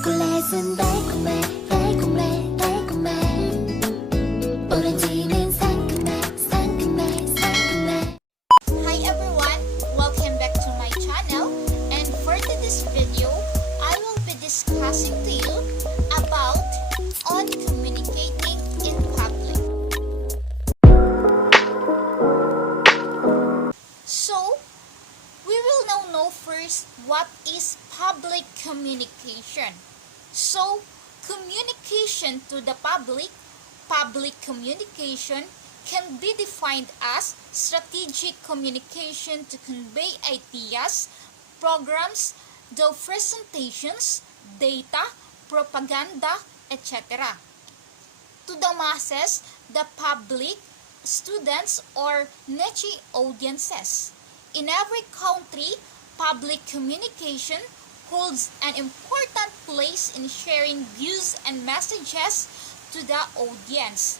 초콜릿은 달콤해 달콤해 달콤해 오렌지는 상큼해 상큼해 상큼해. Hi everyone! Welcome back to my channel, and for today's video, I will be discussing to you about on communicating in public. So, we will now know first what is public communication. So, communication to the public communication can be defined as strategic communication to convey ideas, programs, the presentations, data, propaganda, etc. To the masses, the public, students, or niche audiences. In every country, public communication holds an important place in sharing views and messages to the audience.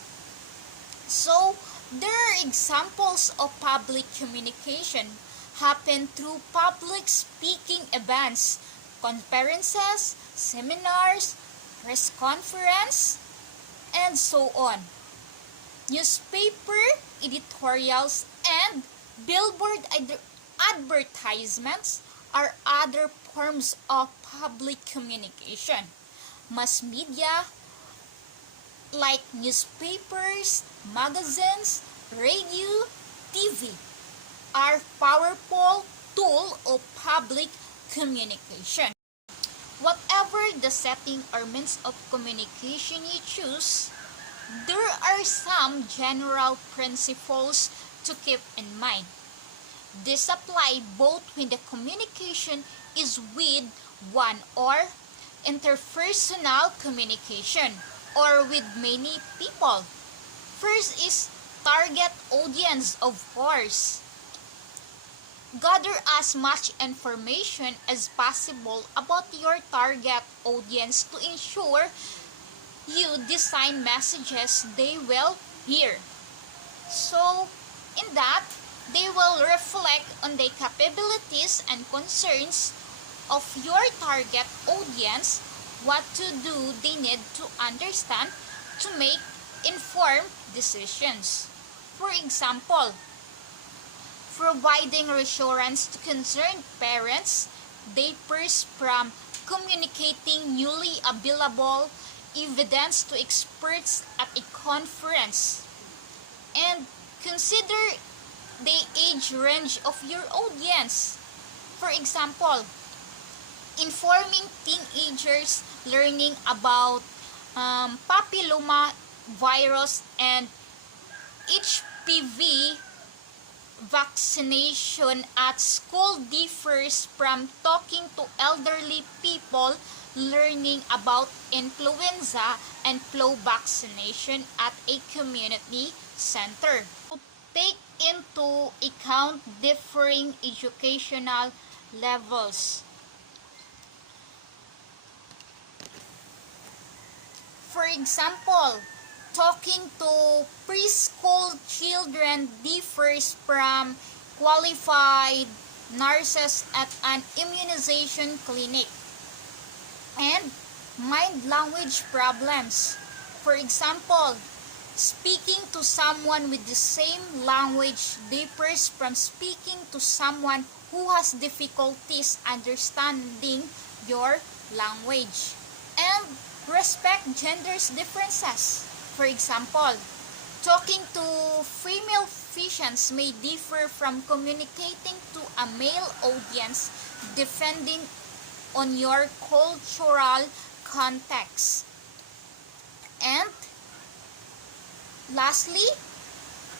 So, there are examples of public communication happen through public speaking events, conferences, seminars, press conference, and so on. Newspaper editorials and billboard advertisements are other forms of public communication. Mass media like newspapers, magazines, radio, TV are powerful tool of public communication. Whatever the setting or means of communication you choose, there are some general principles to keep in mind. This apply both when the communication is with one or interpersonal communication or with many people. First is target audience, of course. Gather as much information as possible about your target audience to ensure you design messages they will hear. So, in that, they will reflect on the capabilities and concerns of your target audience, what to do they need to understand to make informed decisions. For example, providing reassurance to concerned parents, differs from communicating newly available evidence to experts at a conference. And consider the age range of your audience. For example, informing teenagers learning about papilloma virus and HPV vaccination at school differs from talking to elderly people learning about influenza and flu vaccination at a community center. Take into account differing educational levels. For example, talking to preschool children differs from qualified nurses at an immunization clinic. And mind-language problems. For example, speaking to someone with the same language differs from speaking to someone who has difficulties understanding your language. And respect gender's differences. For example, talking to female physicians may differ from communicating to a male audience depending on your cultural context. And lastly,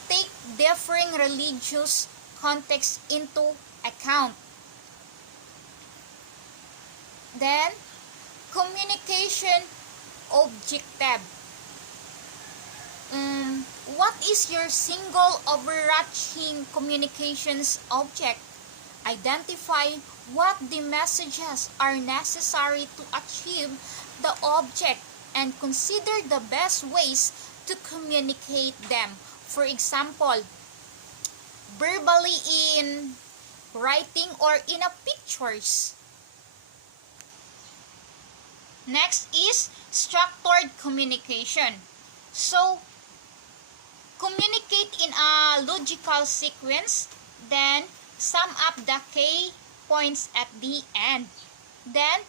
take differing religious context into account. Then, communication objective. What is your single overarching communications object? Identify what the messages are necessary to achieve the object and consider the best ways to communicate them. For example, verbally in writing or in a pictures. Next is structured communication. So, communicate in a logical sequence, then sum up the key points at the end. Then,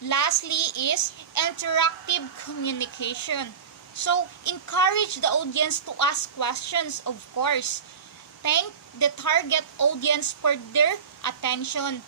lastly is interactive communication. So, encourage the audience to ask questions, of course. Thank the target audience for their attention.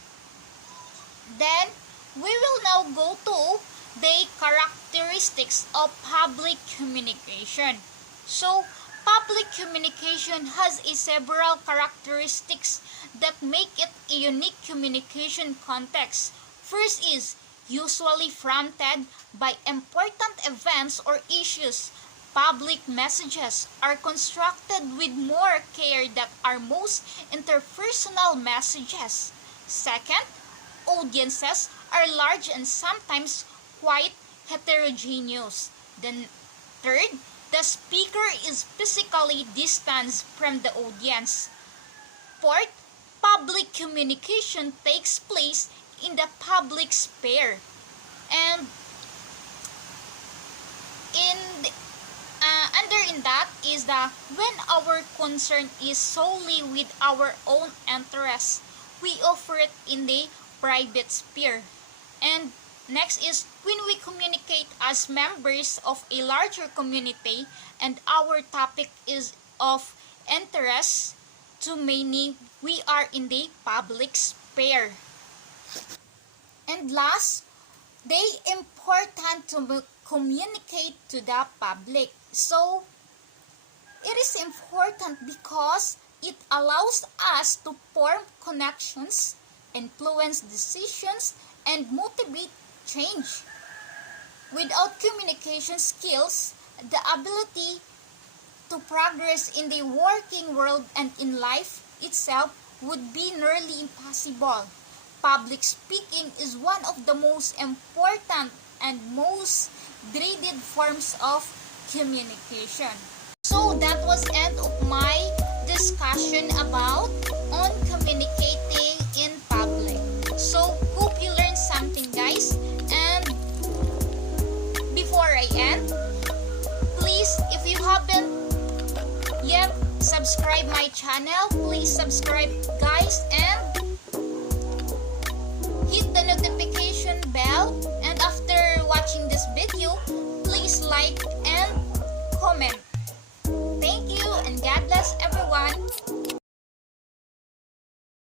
Then, we will now go to the characteristics of public communication. So, public communication has several characteristics that make it a unique communication context. First is usually fronted by important events or issues. Public messages are constructed with more care than are most interpersonal messages. Second, audiences are large and sometimes quite heterogeneous. Then third, the speaker is physically distanced from the audience. Fourth, public communication takes place in the public sphere. And in that is the when our concern is solely with our own interests, we offer it in the private sphere. And next is when we communicate as members of a larger community and our topic is of interest to many, we are in the public sphere. And last, they important to communicate to the public. So, it is important because it allows us to form connections, influence decisions, and motivate change. Without communication skills, the ability to progress in the working world and in life itself would be nearly impossible. Public speaking is one of the most important and most dreaded forms of communication. So that was end of my discussion about on communicating in public. So hope you learned something, guys. And before I end, please, if you haven't yet subscribe my channel, please subscribe